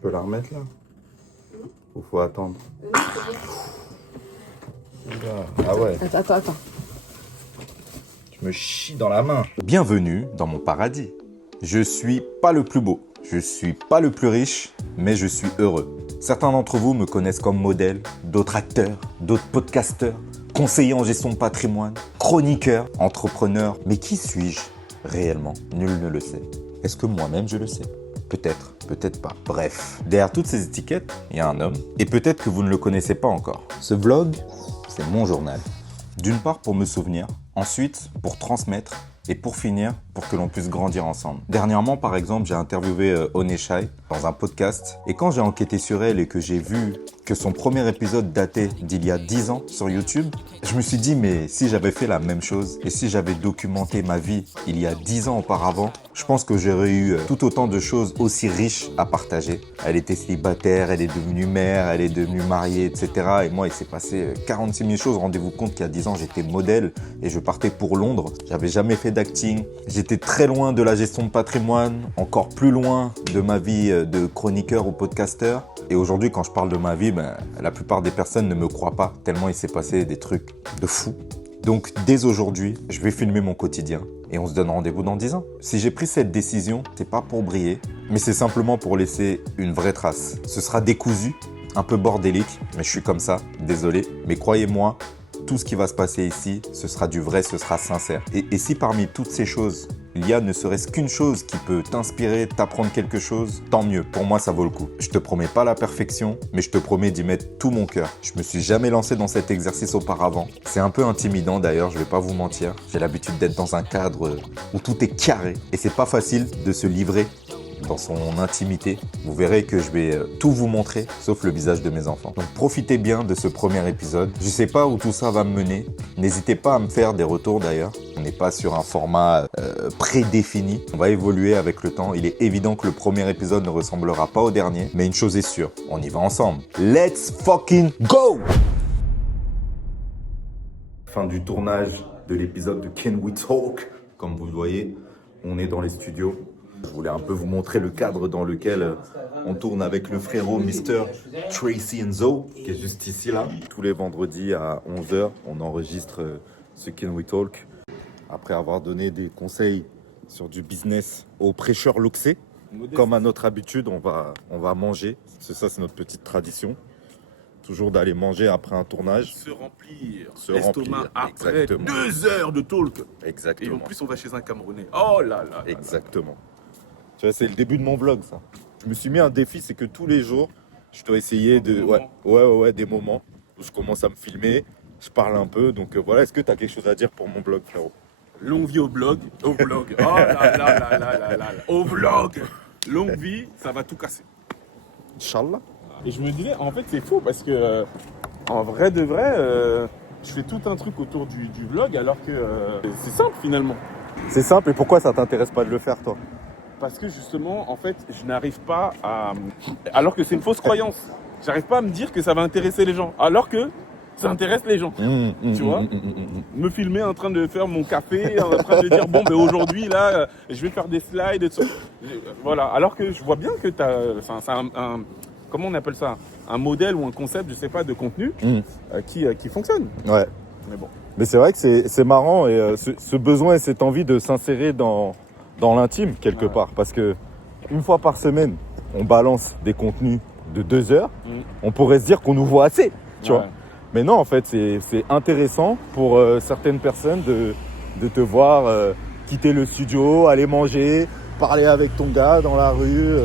peux la remettre là? Ou faut attendre? Ah ouais. Attends. Je me chie dans la main. Bienvenue dans mon paradis. Je suis pas le plus beau, je suis pas le plus riche, mais je suis heureux. Certains d'entre vous me connaissent comme modèle, d'autres acteurs, d'autres podcasteurs, conseillers en gestion de patrimoine, chroniqueur, entrepreneur. Mais qui suis-je réellement? Nul ne le sait. Est-ce que moi-même je le sais? Peut-être, peut-être pas. Bref, derrière toutes ces étiquettes, il y a un homme. Et peut-être que vous ne le connaissez pas encore. Ce vlog, c'est mon journal. D'une part pour me souvenir, ensuite pour transmettre et pour finir pour que l'on puisse grandir ensemble. Dernièrement par exemple j'ai interviewé Oneshai dans un podcast et quand j'ai enquêté sur elle et que j'ai vu que son premier épisode datait d'il y a 10 ans sur YouTube, je me suis dit mais si j'avais fait la même chose et si j'avais documenté ma vie il y a 10 ans auparavant, je pense que j'aurais eu tout autant de choses aussi riches à partager. Elle était célibataire, elle est devenue mère, elle est devenue mariée, etc. Et moi il s'est passé 46 000 choses. Rendez-vous compte qu'il y a 10 ans j'étais modèle et je partais pour Londres. J'avais jamais fait d'acting. J'étais très loin de la gestion de patrimoine, encore plus loin de ma vie de chroniqueur ou podcasteur. Et aujourd'hui, quand je parle de ma vie, la plupart des personnes ne me croient pas, tellement il s'est passé des trucs de fou. Donc, dès aujourd'hui, je vais filmer mon quotidien et on se donne rendez-vous dans 10 ans. Si j'ai pris cette décision, c'est pas pour briller, mais c'est simplement pour laisser une vraie trace. Ce sera décousu, un peu bordélique, mais je suis comme ça, désolé. Mais croyez-moi, tout ce qui va se passer ici, ce sera du vrai, ce sera sincère. Et si parmi toutes ces choses, il y a ne serait-ce qu'une chose qui peut t'inspirer, t'apprendre quelque chose, tant mieux. Pour moi, ça vaut le coup. Je te promets pas la perfection, mais je te promets d'y mettre tout mon cœur. Je me suis jamais lancé dans cet exercice auparavant. C'est un peu intimidant d'ailleurs, je vais pas vous mentir. J'ai l'habitude d'être dans un cadre où tout est carré. Et c'est pas facile de se livrer dans son intimité. Vous verrez que je vais tout vous montrer, sauf le visage de mes enfants. Donc profitez bien de ce premier épisode. Je sais pas où tout ça va me mener. N'hésitez pas à me faire des retours d'ailleurs. On n'est pas sur un format prédéfini. On va évoluer avec le temps. Il est évident que le premier épisode ne ressemblera pas au dernier. Mais une chose est sûre, on y va ensemble. Let's fucking go! Fin du tournage de l'épisode de Can We Talk. Comme vous le voyez, on est dans les studios. Je voulais un peu vous montrer le cadre dans lequel on tourne avec le frérot Mr. Tracy Enzo, qui est juste ici là. Tous les vendredis à 11h, on enregistre ce Can We Talk. Après avoir donné des conseils sur du business aux prêcheurs loxés, comme à notre habitude, on va manger. Ça, c'est notre petite tradition. Toujours d'aller manger après un tournage. Se remplir l'estomac après exactement. 2 heures de talk. Exactement. Et en plus, on va chez un Camerounais. Oh là là. Exactement. Tu vois, c'est le début de mon vlog, ça. Je me suis mis un défi, c'est que tous les jours, je dois essayer de... Ouais, des moments où je commence à me filmer, je parle un peu. Donc voilà, est-ce que tu as quelque chose à dire pour mon vlog, frérot? Longue vie au blog. Au vlog. Oh là là là là là là. Au vlog. Longue vie, ça va tout casser. Inch'Allah. Et je me disais, en fait, c'est faux parce que, en vrai de vrai, je fais tout un truc autour du vlog alors que c'est simple finalement. C'est simple, et pourquoi ça t'intéresse pas de le faire, toi? Parce que justement, en fait, je n'arrive pas à... Alors que c'est une fausse croyance. J'arrive pas à me dire que ça va intéresser les gens. Alors que ça intéresse les gens. Tu vois me filmer en train de faire mon café, en train de dire, bon, ben aujourd'hui, là, je vais faire des slides. Voilà. Alors que je vois bien que tu as... C'est un comment on appelle ça? Un modèle ou un concept, je sais pas, de contenu qui fonctionne. Ouais. Mais bon. Mais c'est vrai que c'est marrant, et ce besoin et cette envie de s'insérer dans l'intime quelque part, parce que une fois par semaine on balance des contenus de 2 heures, on pourrait se dire qu'on nous voit assez, tu vois. Mais non, en fait c'est intéressant pour certaines personnes de te voir quitter le studio, aller manger, parler avec ton gars dans la rue,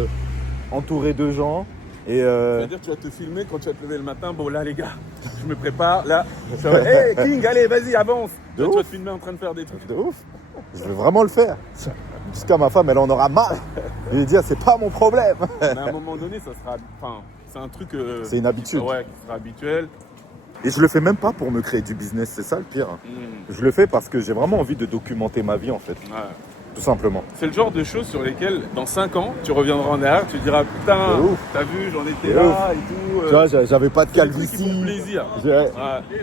entouré de gens. Et c'est-à-dire tu vas te filmer quand tu vas te lever le matin, bon là les gars, je me prépare, là, hey King, allez vas-y avance. Là, tu vas te filmer en train de faire des trucs. De ouf. Je vais vraiment le faire. Jusqu'à ma femme, elle en aura marre. Et lui dire, c'est pas mon problème. Mais à un moment donné, ça sera... Enfin, c'est un truc... c'est une habitude. Ouais, qui sera habituel. Et je le fais même pas pour me créer du business, c'est ça le pire. Je le fais parce que j'ai vraiment envie de documenter ma vie, en fait. Ouais. Tout simplement. C'est le genre de choses sur lesquelles, dans 5 ans, tu reviendras en arrière, tu te diras, putain, t'as vu, j'en étais là et tout. Tu vois, j'avais pas de c'est des trucs qui font calvitie. plaisir.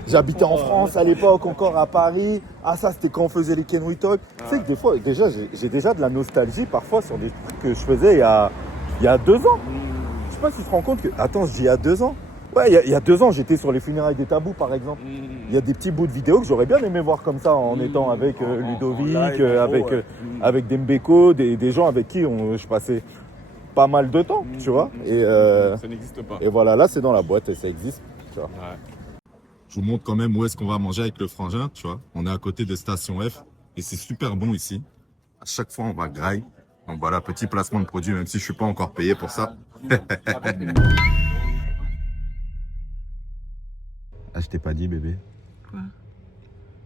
J'habitais en France à l'époque, encore à Paris. Ah, ça, c'était quand on faisait les Can We Talk. Tu sais que des fois, j'ai déjà de la nostalgie parfois sur des trucs que je faisais il y a 2 ans. Je pas s'il se rend compte que... Attends, je dis il y a 2 ans. Ouais, il y a 2 ans, j'étais sur les funérailles des tabous, par exemple. Il y a des petits bouts de vidéos que j'aurais bien aimé voir comme ça, en étant avec Ludovic, avec Dembeko, des gens avec qui je passais pas mal de temps, tu vois. Et, ça n'existe pas. et voilà, là, c'est dans la boîte et ça existe, tu vois. Ouais. Je vous montre quand même où est-ce qu'on va manger avec le frangin, tu vois. On est à côté de Station F et c'est super bon ici. À chaque fois, on va graille. Donc voilà, petit placement de produit, même si je suis pas encore payé pour ça. Ah, je t'ai pas dit, bébé. Quoi?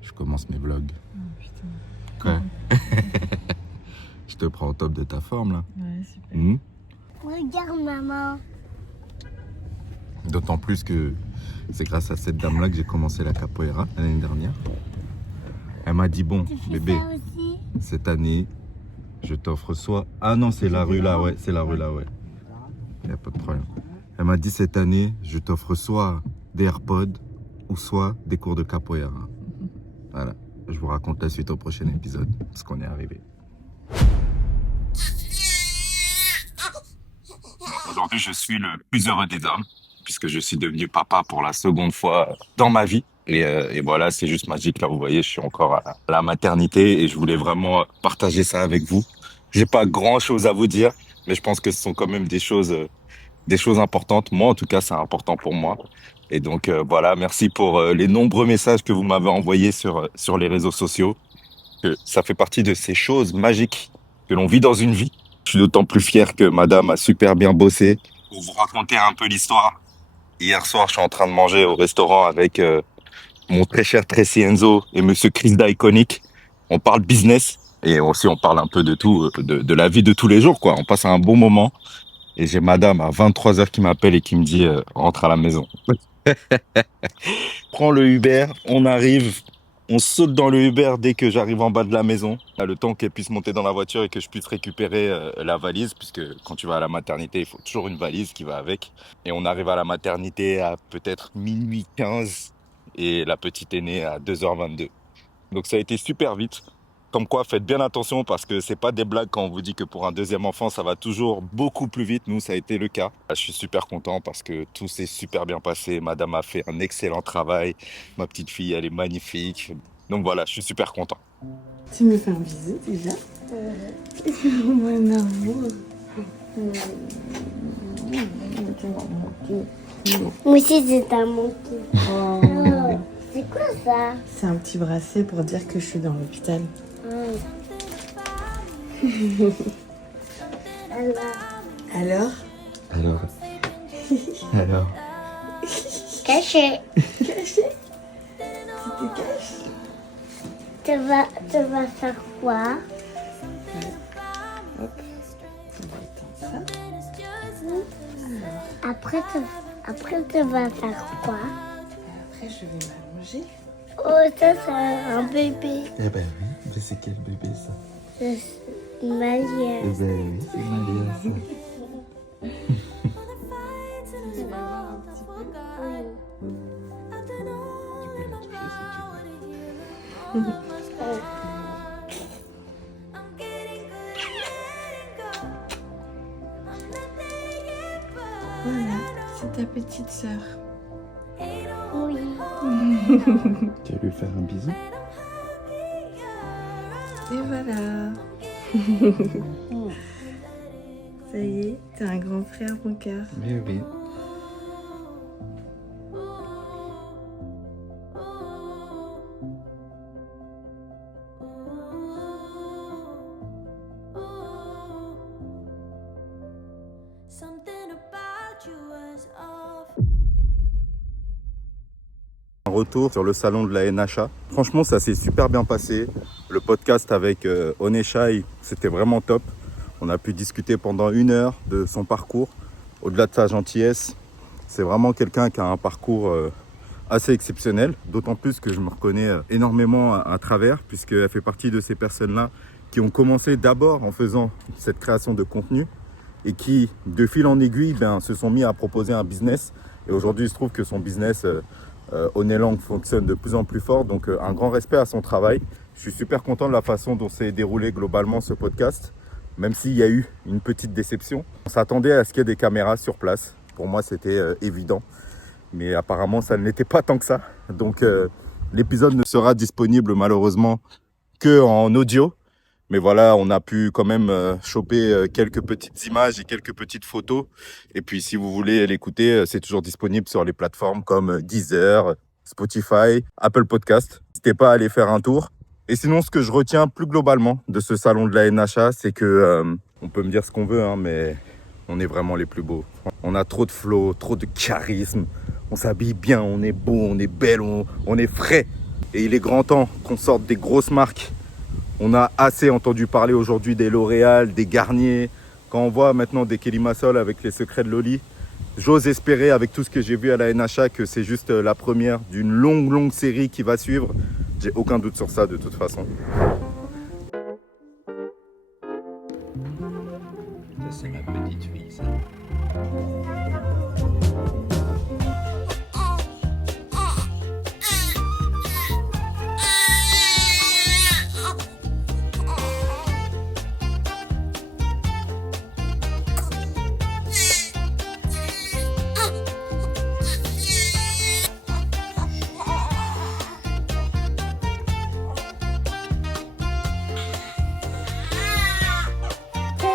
Je commence mes vlogs. Oh putain. Quoi? Je te prends au top de ta forme, là. Ouais, super. Regarde, maman. D'autant plus que c'est grâce à cette dame-là que j'ai commencé la capoeira l'année dernière. Elle m'a dit, bon, Tu fais bébé, ça aussi? cette année, je t'offre soit... Ah non, c'est la rue là, ouais, c'est la rue là, ouais. Il n'y a pas de problème. Elle m'a dit, cette année, je t'offre soit des AirPods ou soit des cours de capoeira. Voilà, je vous raconte la suite au prochain épisode, parce qu'on est arrivé. Aujourd'hui, je suis le plus heureux des hommes, puisque je suis devenu papa pour la seconde fois dans ma vie. Et voilà, c'est juste magique. Là, vous voyez, je suis encore à la maternité et je voulais vraiment partager ça avec vous. J'ai pas grand-chose à vous dire, mais je pense que ce sont quand même des choses importantes. Moi, en tout cas, c'est important pour moi. Et donc, voilà, merci pour les nombreux messages que vous m'avez envoyés sur les réseaux sociaux. Que ça fait partie de ces choses magiques que l'on vit dans une vie. Je suis d'autant plus fier que madame a super bien bossé. Pour vous raconter un peu l'histoire, hier soir, je suis en train de manger au restaurant avec mon très cher Tracy Enzo et monsieur Chris d'Iconic. On parle business et aussi on parle un peu de tout, de la vie de tous les jours, quoi. On passe un bon moment. Et j'ai madame à 23h qui m'appelle et qui me dit rentre à la maison. Prends le Uber, on arrive, on saute dans le Uber dès que j'arrive en bas de la maison. Le temps qu'elle puisse monter dans la voiture et que je puisse récupérer la valise, puisque quand tu vas à la maternité, il faut toujours une valise qui va avec. Et on arrive à la maternité à peut-être minuit 15 et la petite est née à 2h22. Donc ça a été super vite. Comme quoi, faites bien attention parce que c'est pas des blagues quand on vous dit que pour un deuxième enfant, ça va toujours beaucoup plus vite. Nous, ça a été le cas. Je suis super content parce que tout s'est super bien passé. Madame a fait un excellent travail. Ma petite fille, elle est magnifique. Donc voilà, je suis super content. Tu me fais un bisou déjà? Mon amour. Moi aussi, c'est un monkey. Oh. Oh, c'est quoi ça? C'est un petit bracelet pour dire que je suis dans l'hôpital. Alors, Alors? Alors caché. Caché? Tu te caches? Tu vas faire quoi? Hop. On va éteindre ça. Après, tu vas faire quoi? Après, je vais m'allonger. Oh, ça, c'est un bébé. Eh ben oui, mais c'est quel bébé ça? C'est Malia. Eh ben oui, c'est Malia ça. Tu peux la toucher si tu veux. Voilà, c'est ta petite sœur. Oui. Tu veux lui faire un bisou? Et voilà. Ça y est, t'es un grand frère, mon cœur. Mais oui. Un retour sur le salon de la NHA. Franchement, ça s'est super bien passé. Le podcast avec Oneshai, c'était vraiment top. On a pu discuter pendant 1 heure de son parcours. Au-delà de sa gentillesse, c'est vraiment quelqu'un qui a un parcours assez exceptionnel. D'autant plus que je me reconnais énormément à travers, puisqu'elle fait partie de ces personnes-là qui ont commencé d'abord en faisant cette création de contenu et qui, de fil en aiguille, se sont mis à proposer un business. Et aujourd'hui, il se trouve que son business... Onelang fonctionne de plus en plus fort, donc un grand respect à son travail. Je suis super content de la façon dont s'est déroulé globalement ce podcast. même s'il y a eu une petite déception. On s'attendait à ce qu'il y ait des caméras sur place. Pour moi, c'était évident. Mais apparemment, ça ne l'était pas tant que ça. Donc, l'épisode ne sera disponible malheureusement que en audio. Mais voilà, on a pu quand même choper quelques petites images et quelques petites photos. Et puis, si vous voulez l'écouter, c'est toujours disponible sur les plateformes comme Deezer, Spotify, Apple Podcast. N'hésitez pas à aller faire un tour. Et sinon, ce que je retiens plus globalement de ce salon de la NHA, c'est que on peut me dire ce qu'on veut, hein, mais on est vraiment les plus beaux. On a trop de flow, trop de charisme. On s'habille bien, on est beau, on est belle, on est frais. Et il est grand temps qu'on sorte des grosses marques. On a assez entendu parler aujourd'hui des L'Oréal, des Garnier. Quand on voit maintenant des Kelly Massol avec les secrets de Loli, j'ose espérer avec tout ce que j'ai vu à la NHA que c'est juste la première d'une longue série qui va suivre. J'ai aucun doute sur ça de toute façon. Ça, c'est ma petite fille, ça.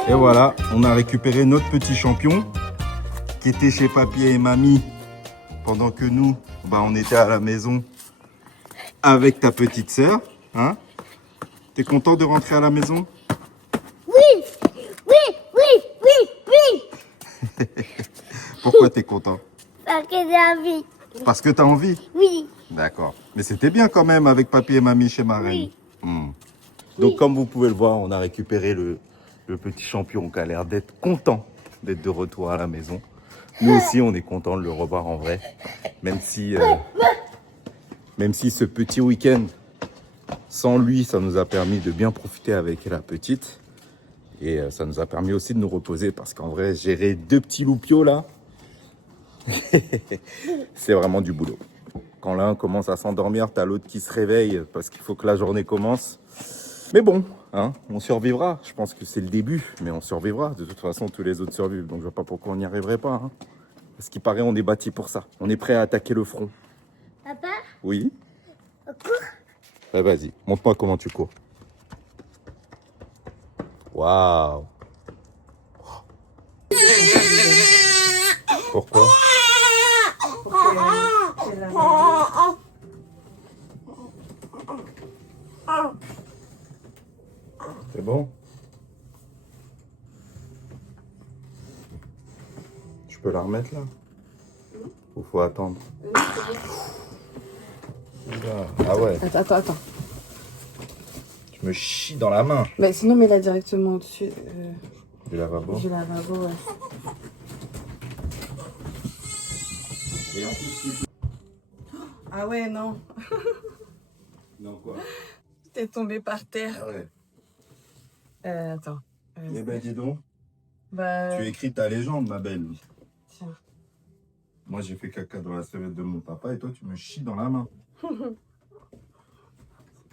Et voilà, on a récupéré notre petit champion qui était chez papy et mamie pendant que nous, on était à la maison avec ta petite sœur. Hein? T'es content de rentrer à la maison? Oui, oui, oui, oui, oui. Pourquoi t'es content? Parce que j'ai envie. Parce que t'as envie? Oui. D'accord. Mais c'était bien quand même avec papy et mamie chez ma reine. Oui. Donc comme vous pouvez le voir, on a récupéré le petit champion qui a l'air d'être content d'être de retour à la maison. Nous aussi, on est content de le revoir en vrai. Même si ce petit week-end, sans lui, ça nous a permis de bien profiter avec la petite. Et ça nous a permis aussi de nous reposer parce qu'en vrai, gérer 2 petits loupiaux là, c'est vraiment du boulot. Quand l'un commence à s'endormir, t'as l'autre qui se réveille parce qu'il faut que la journée commence. Mais bon, hein, on survivra. Je pense que c'est le début, mais on survivra. De toute façon, tous les autres survivent. Donc je vois pas pourquoi on n'y arriverait pas. Hein. Parce qu'il paraît, on est bâti pour ça. On est prêt à attaquer le front. Papa, Oui? on court. Bah, vas-y, montre-moi comment tu cours. Waouh! Pourquoi? C'est bon? Je peux la remettre là? Ou faut attendre? Oula. Ah ouais, Attends. je me chie dans la main. Bah, sinon, mets-la directement au-dessus Du lavabo. du lavabo, ouais. Et en plus, Ah ouais, non. non quoi? T'es tombé par terre. Ah ouais. Attends. Eh ben dis donc, Bah, tu écris ta légende ma belle. tiens. Moi j'ai fait caca dans la serviette de mon papa et toi tu me chies dans la main.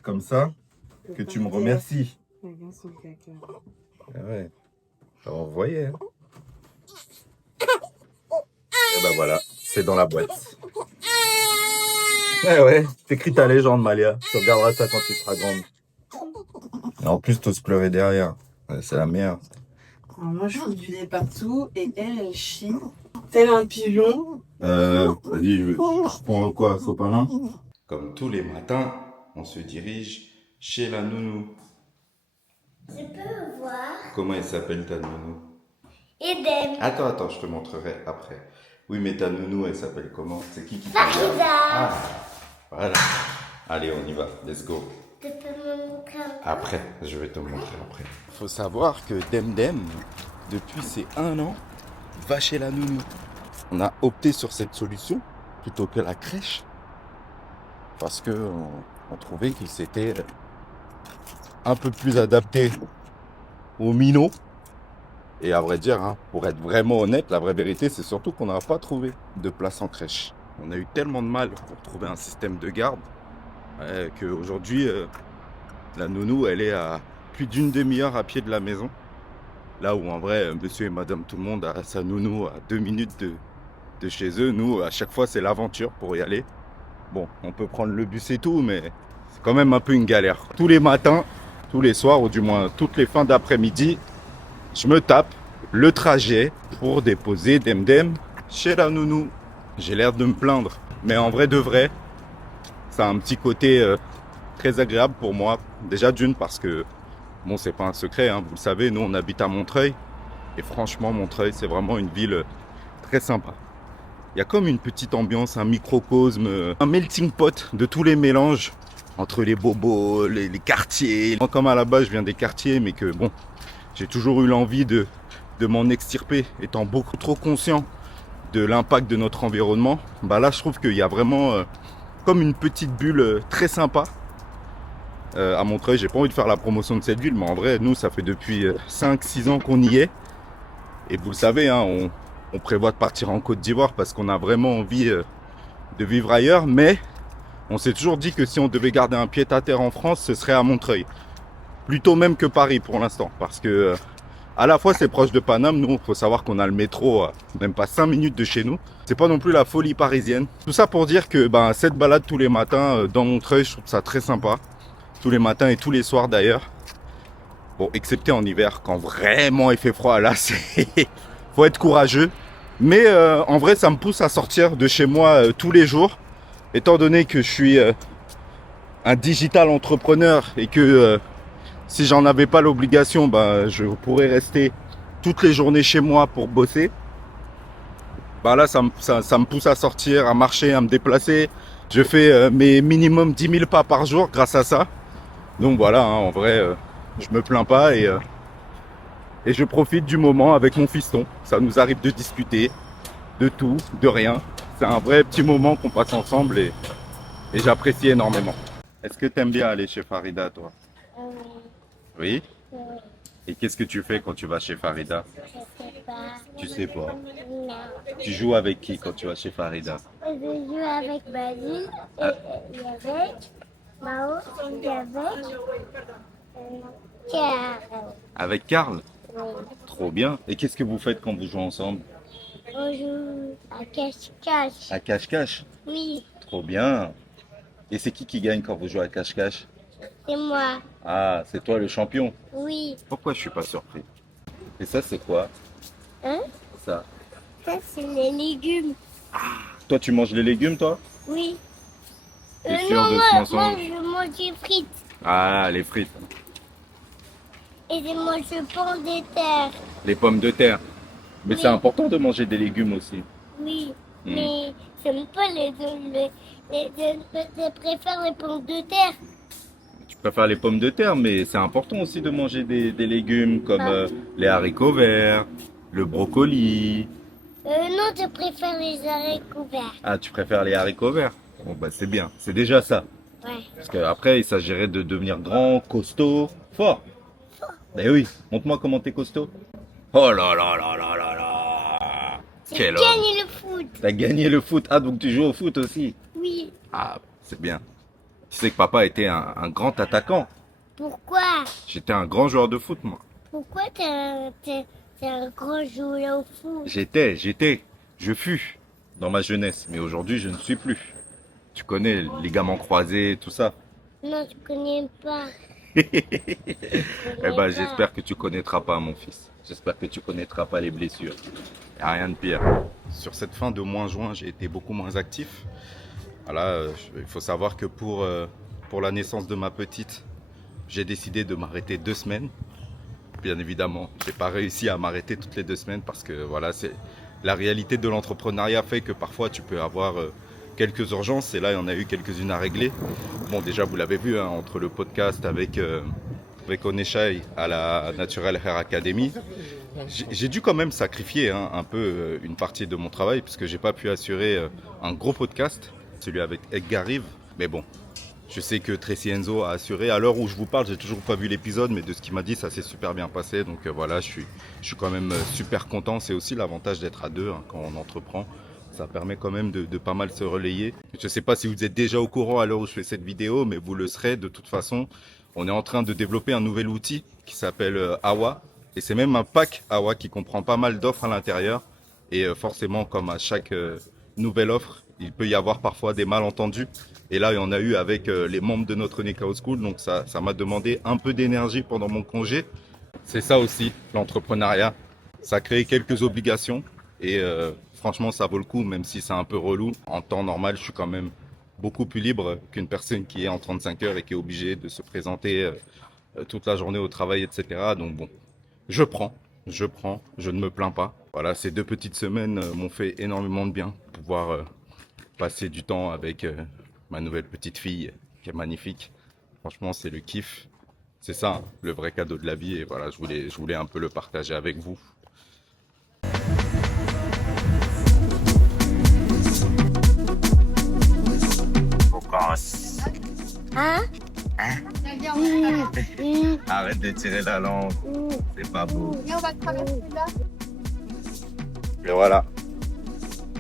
Comme ça que tu me remercies. Regarde son caca. Ah ouais. Alors, vous voyez. Hein. Et ben voilà, c'est dans la boîte. Ouais, t'écris ta légende Malia. Tu regarderas ça quand tu seras grande. Et en plus t'oses pleurer derrière. Ouais, c'est la meilleure. Alors, moi, je fous du lait partout et elle chie. Tel un pigeon. Vas-y, je prends quoi, sopalin? Comme tous les matins, on se dirige chez la nounou. Je peux voir. Comment elle s'appelle ta nounou? Eden. Attends, je te montrerai après. Oui, mais ta nounou, elle s'appelle comment? C'est qui te Farida. regarde? Ah, voilà. Allez, on y va. Let's go. Tu peux me montrer un peu? Après, je vais te montrer après. Faut savoir que Demdem, depuis ses 1 an, va chez la nounou. On a opté sur cette solution plutôt que la crèche parce que on trouvait que c'était un peu plus adapté aux minots. Et à vrai dire, hein, pour être vraiment honnête, la vraie vérité, c'est surtout qu'on n'a pas trouvé de place en crèche. On a eu tellement de mal pour trouver un système de garde qu'aujourd'hui, la nounou, elle est à plus d'1 demi-heure à pied de la maison. Là où en vrai, monsieur et madame tout le monde a sa nounou à 2 minutes de chez eux. Nous, à chaque fois, c'est l'aventure pour y aller. Bon, on peut prendre le bus et tout, mais c'est quand même un peu une galère. Tous les matins, tous les soirs, ou du moins toutes les fins d'après-midi, je me tape le trajet pour déposer Demdem chez la nounou. J'ai l'air de me plaindre, mais en vrai de vrai, ça a un petit côté très agréable pour moi. Déjà d'une parce que, bon, c'est pas un secret, hein, vous le savez, nous on habite à Montreuil. Et franchement, Montreuil, c'est vraiment une ville très sympa. Il y a comme une petite ambiance, un microcosme, un melting pot de tous les mélanges entre les bobos, les quartiers. Comme à la base, je viens des quartiers, mais que bon, j'ai toujours eu l'envie de m'en extirper, étant beaucoup trop conscient de l'impact de notre environnement. Bah là, je trouve qu'il y a vraiment comme une petite bulle très sympa à Montreuil. J'ai pas envie de faire la promotion de cette ville, mais en vrai, nous, ça fait depuis 5-6 ans qu'on y est. Et vous le savez, hein, on prévoit de partir en Côte d'Ivoire parce qu'on a vraiment envie de vivre ailleurs. Mais on s'est toujours dit que si on devait garder un pied-à-terre en France, ce serait à Montreuil. Plutôt même que Paris pour l'instant. Parce que à la fois c'est proche de Paname. Nous, il faut savoir qu'on a le métro même pas 5 minutes de chez nous. C'est pas non plus la folie parisienne. Tout ça pour dire que cette balade tous les matins dans Montreuil, je trouve ça très sympa. Tous les matins et tous les soirs d'ailleurs. Bon, excepté en hiver, quand vraiment il fait froid, là, faut être courageux. Mais en vrai, ça me pousse à sortir de chez moi tous les jours. Étant donné que je suis un digital entrepreneur et que si j'en avais pas l'obligation, je pourrais rester toutes les journées chez moi pour bosser. Là, ça me pousse à sortir, à marcher, à me déplacer. Je fais mes minimum 10 000 pas par jour grâce à ça. Donc voilà, hein, en vrai, je me plains pas et je profite du moment avec mon fiston. Ça nous arrive de discuter de tout, de rien. C'est un vrai petit moment qu'on passe ensemble et j'apprécie énormément. Est-ce que tu aimes bien aller chez Farida, toi? Oui. Et qu'est-ce que tu fais quand tu vas chez Farida? Je sais pas. Tu sais pas. Non. Tu joues avec qui quand tu vas chez Farida? Je joue avec Basile et avec Mao et avec Karl. Avec Karl? Oui. Trop bien. Et qu'est-ce que vous faites quand vous jouez ensemble? On joue à cache-cache. À cache-cache? Oui, Trop bien. Et c'est qui gagne quand vous jouez à cache-cache? c'est moi. Ah, c'est toi le champion. Oui. Pourquoi je suis pas surpris? Et ça, c'est quoi? Hein? Ça. Ça, c'est les légumes. Toi, tu manges les légumes, toi? Oui. T'es sûr Non, de ce moi, mensonge? je mange des frites. Ah, les frites. Et je mange le pomme de terre. Les pommes de terre. Mais Oui. c'est important de manger des légumes aussi. Oui. Hmm. Mais j'aime pas je préfère les pommes de terre. Tu préfères les pommes de terre, mais c'est important aussi de manger des légumes comme Ah. les haricots verts, le brocoli. Non, je préfère les haricots verts. Ah, tu préfères les haricots verts? Bon, c'est bien. C'est déjà ça. Ouais. Parce qu'après, il s'agirait de devenir grand, costaud, fort. Eh oui, montre-moi comment t'es costaud. Oh là là là là là là. J'ai Quel homme. gagné le foot. T'as gagné le foot. Ah, donc tu joues au foot aussi. Oui. Ah, c'est bien. Tu sais que papa était un grand attaquant. Pourquoi? J'étais un grand joueur de foot, moi. Pourquoi t'es un grand joueur au foot? Je fus dans ma jeunesse, mais aujourd'hui, je ne suis plus. Tu connais, ligaments croisés, tout ça. Non, je connais pas. Eh ben, j'espère que tu connaîtras pas, mon fils. J'espère que tu connaîtras pas les blessures. Y a rien de pire. Sur cette fin de mois juin, j'ai été beaucoup moins actif. Voilà, il faut savoir que pour la naissance de ma petite, j'ai décidé de m'arrêter 2 semaines. Bien évidemment, j'ai pas réussi à m'arrêter toutes les 2 semaines parce que voilà, c'est la réalité de l'entrepreneuriat fait que parfois tu peux avoir quelques urgences et là il y en a eu quelques-unes à régler. Bon, déjà vous l'avez vu, hein, entre le podcast avec Oneshai à la Natural Hair Academy, j'ai dû quand même sacrifier un peu une partie de mon travail puisque j'ai pas pu assurer un gros podcast, celui avec Edgar Rive. Mais bon, je sais que Tracy Enzo a assuré. À l'heure où je vous parle, j'ai toujours pas vu l'épisode, mais de ce qu'il m'a dit, ça s'est super bien passé. Donc voilà, je suis quand même super content. C'est aussi l'avantage d'être à deux, hein, quand on entreprend. Ça permet quand même de pas mal se relayer. Je ne sais pas si vous êtes déjà au courant à l'heure où je fais cette vidéo, mais vous le serez de toute façon. On est en train de développer un nouvel outil qui s'appelle Awa. Et c'est même un pack Awa qui comprend pas mal d'offres à l'intérieur. Et forcément, comme à chaque nouvelle offre, il peut y avoir parfois des malentendus. Et là, il y en a eu avec les membres de notre Nekao School. Donc ça m'a demandé un peu d'énergie pendant mon congé. C'est ça aussi, l'entrepreneuriat. Ça crée quelques obligations. Et franchement, ça vaut le coup, même si c'est un peu relou. En temps normal, je suis quand même beaucoup plus libre qu'une personne qui est en 35 heures et qui est obligée de se présenter toute la journée au travail, etc. Donc bon, je prends, je ne me plains pas. Voilà, ces 2 petites semaines m'ont fait énormément de bien. Pouvoir passer du temps avec ma nouvelle petite fille qui est magnifique. Franchement, c'est le kiff. C'est ça, hein, le vrai cadeau de la vie. Et voilà, je voulais un peu le partager avec vous. Hein? Arrête de tirer la langue, c'est pas beau. Et on va traverser là. Et voilà,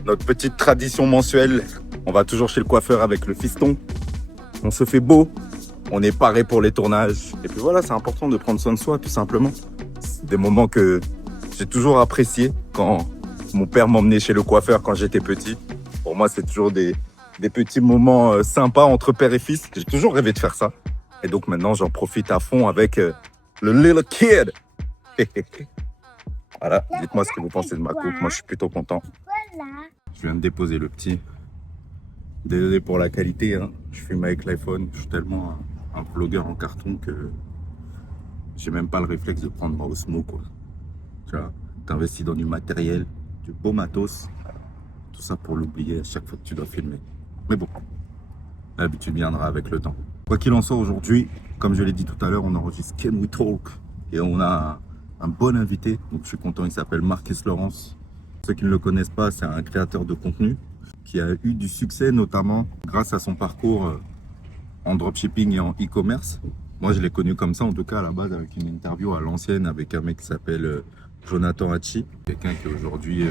notre petite tradition mensuelle. On va toujours chez le coiffeur avec le fiston. On se fait beau, on est paré pour les tournages. Et puis voilà, c'est important de prendre soin de soi, tout simplement. C'est des moments que j'ai toujours appréciés quand mon père m'emmenait chez le coiffeur quand j'étais petit. Pour moi, c'est toujours des petits moments sympas entre père et fils. J'ai toujours rêvé de faire ça. Et donc maintenant, j'en profite à fond avec le little kid. Voilà, dites-moi ce que vous pensez de ma coupe. Moi, je suis plutôt content. Voilà. Je viens de déposer le petit. Désolé pour la qualité, hein. Je filme avec l'iPhone. Je suis tellement un vlogueur en carton que j'ai même pas le réflexe de prendre ma Osmo, quoi. Tu vois, t'investis dans du matériel, du beau matos. Tout ça pour l'oublier à chaque fois que tu dois filmer. Mais bon, l'habitude viendra avec le temps. Quoi qu'il en soit, aujourd'hui, comme je l'ai dit tout à l'heure, on enregistre Can We Talk et on a un bon invité. Donc je suis content, il s'appelle Marcus Lawrence. Ceux qui ne le connaissent pas, c'est un créateur de contenu qui a eu du succès notamment grâce à son parcours en dropshipping et en e-commerce. Moi, je l'ai connu comme ça, en tout cas à la base, avec une interview à l'ancienne avec un mec qui s'appelle Jonathan Hachi, quelqu'un qui aujourd'hui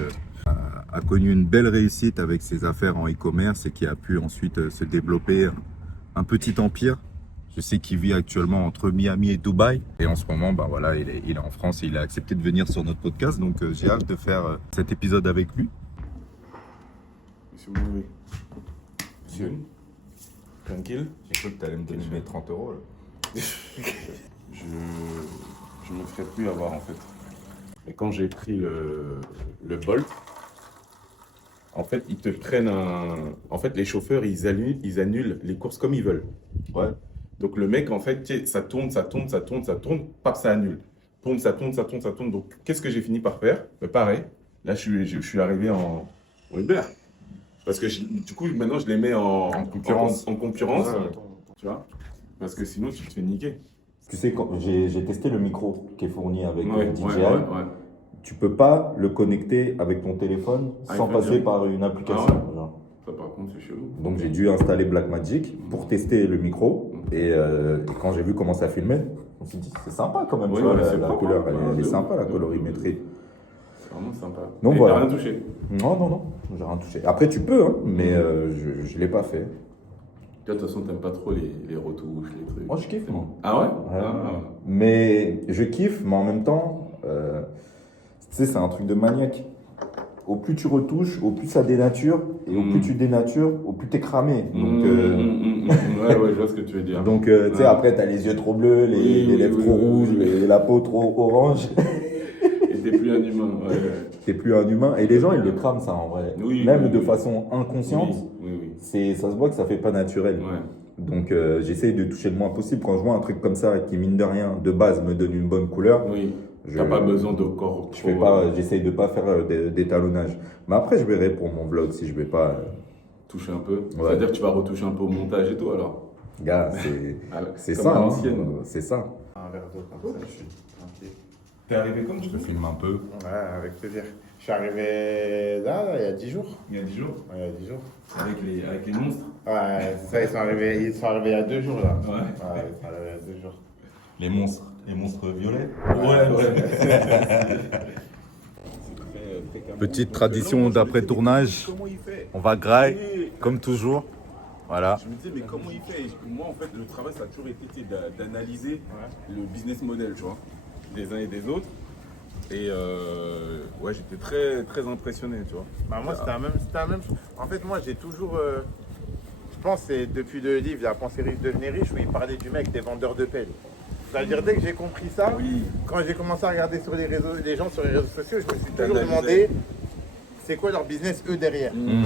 a connu une belle réussite avec ses affaires en e-commerce et qui a pu ensuite se développer un petit empire. Je sais qu'il vit actuellement entre Miami et Dubaï. Et en ce moment, bah voilà, il est en France et il a accepté de venir sur notre podcast. Donc j'ai hâte de faire cet épisode avec lui. Monsieur Moué. Monsieur. Tranquille. J'ai cru que tu allais me donner mes 30 €. Je me ferai plus avoir en fait. Et quand j'ai pris le Bolt, en fait, ils te prennent En fait, les chauffeurs, ils annulent les courses comme ils veulent. Ouais. Donc le mec, en fait, tu sais, ça tourne, paf, ça annule. Boum, ça tourne. Donc qu'est-ce que j'ai fini par faire? Pareil, là je suis arrivé en Uber. Parce que du coup, maintenant je les mets en concurrence. Tu vois? Parce que sinon tu te fais niquer. Tu sais, quand j'ai testé le micro qui est fourni avec DJI. Ouais. Tu peux pas le connecter avec ton téléphone sans passer par une application. Ah ouais. Genre. Ça par contre c'est chelou. Donc j'ai dû installer Blackmagic pour tester le micro. Et quand j'ai vu comment ça filmait, je me suis dit c'est sympa quand même. Oui, tu vois, c'est la propre, couleur, hein. elle est De sympa, ouf. la colorimétrie. C'est vraiment sympa. Donc Et voilà. t'as rien touché. Non, j'ai rien touché. Après tu peux, hein, mais je l'ai pas fait. Toi, de toute façon, t'aimes pas trop les retouches, les trucs. Moi je kiffe, moi. Ah ouais, Ouais. Ah. Mais je kiffe, mais en même temps, tu sais, c'est un truc de maniaque. Au plus tu retouches, au plus ça dénature, et au plus tu dénatures, au plus t'es cramé. Donc, Ouais, je vois ce que tu veux dire. donc tu sais, après t'as les yeux trop bleus, les lèvres trop rouges, la peau trop orange. Et t'es plus un humain. Ouais. T'es plus un humain. Et les gens, ils le crament ça en vrai. Oui, Même oui, de oui. façon inconsciente, Oui. ça se voit que ça fait pas naturel. Ouais. Donc j'essaye de toucher le moins possible. Quand je vois un truc comme ça qui, mine de rien, de base, me donne une bonne couleur, Oui. T'as pas besoin de corps. je fais pas, j'essaye de pas faire d'étalonnage. Mais après, je verrai pour mon vlog si je vais pas. Toucher un peu. Ouais. C'est-à-dire que tu vas retoucher un peu au montage et tout alors. Gars, c'est Comme ça. à Hein, l'ancienne. c'est ça. Un verre d'eau comme ça, je suis tranquille. T'es arrivé comme tu Je te filme un peu. Ouais, avec plaisir. Je suis arrivé là, il y a 10 jours. Il y a 10 jours. Ouais, il y a 10 jours. Avec les monstres. Ouais, c'est ça, ils sont arrivés il y a 2 jours là. Ouais. Ouais, ils sont arrivés il y a 2 jours. Les monstres violets. Ouais. Petite tradition d'après tournage. On va grailler, comme toujours. Voilà. Je me disais, mais comment il fait? Et moi, en fait, le travail, ça a toujours été d'analyser le business model, tu vois, des uns et des autres. Et ouais, j'étais très, très impressionné, tu vois. Bah, moi, c'était la même chose. En fait, moi, j'ai toujours. Je pense que c'est depuis le livre La pensée riche devenir riche où il parlait du mec des vendeurs de pelles. C'est-à-dire, dès que j'ai compris ça, Oui. quand j'ai commencé à regarder sur les gens sur les réseaux sociaux, je me suis toujours T'as demandé c'est quoi leur business eux derrière. Mm.